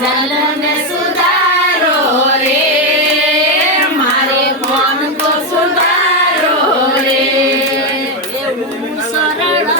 जल में सुधारो रे मारे मन को सुधारो रे शरण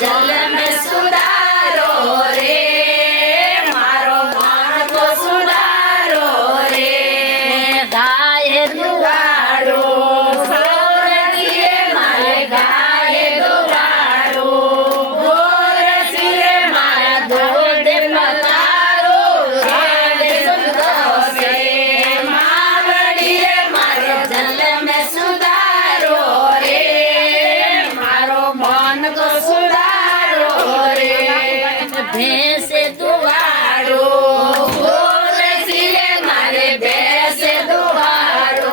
जल में सुधारो रे मारो मन को सुधारो रे गाय दुआरो सोरड़िए मारे गाय दुआरो गोर सिरे मारा दूध पकारो गाय संतोषे मावड़िए मारे जल में सुधारो रे मारो मन को भैंस दुआरो गोर सिरे मारे भैंस दुआरो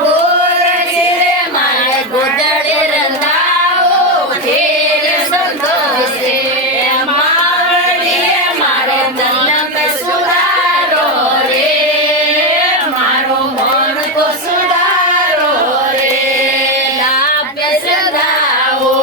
गोर सिरे मारे गोदड़े रंधाओ ढेर संतोषे मावड़िए मारे जल में सुधारो रे मारो मन को सुधारो रे लाभ सदाओ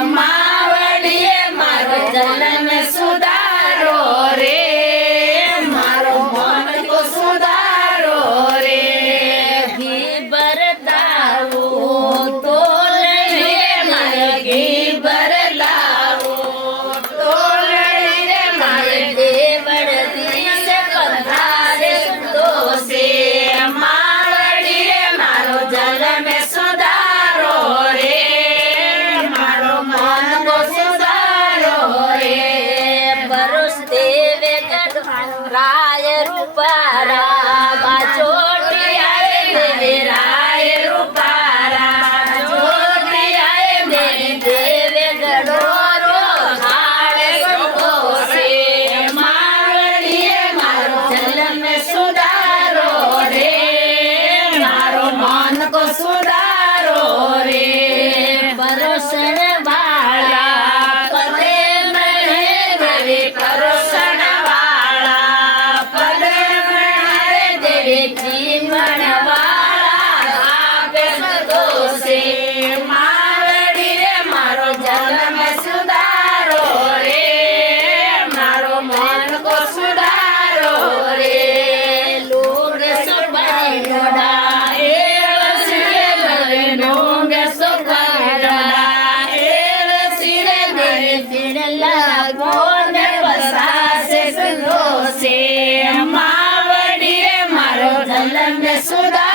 मावड़िए मारो जल में सुधारो रे मारो मन को सुधारो रे घी बरताओ तोलड़िए मारे घी बरलाओ तोलड़िए मारे देवड़ दिस पधारे संतोषे मावड़िए मारो जल में सुधारो रे राय रूपारा बाचोटी आए देवे राय रूपारा बाचोटी आए देवे देवे गडोरो हाड़े संतोषे मावड़िए मारो जल में सुधारो रे मारो मन को सुधारो रे परोसण वाला पदे में देवी परोसण जीवन वाला आपे संतोषे मावड़िए मारो जल में सुधारो रे मारो मन को सुधारो रे लोग सब ढोड़ाए सिरे भरे लोग सब ढोड़ाए सिरे भरे दिन लागो ने पसासे संतोषे जल में सुधारो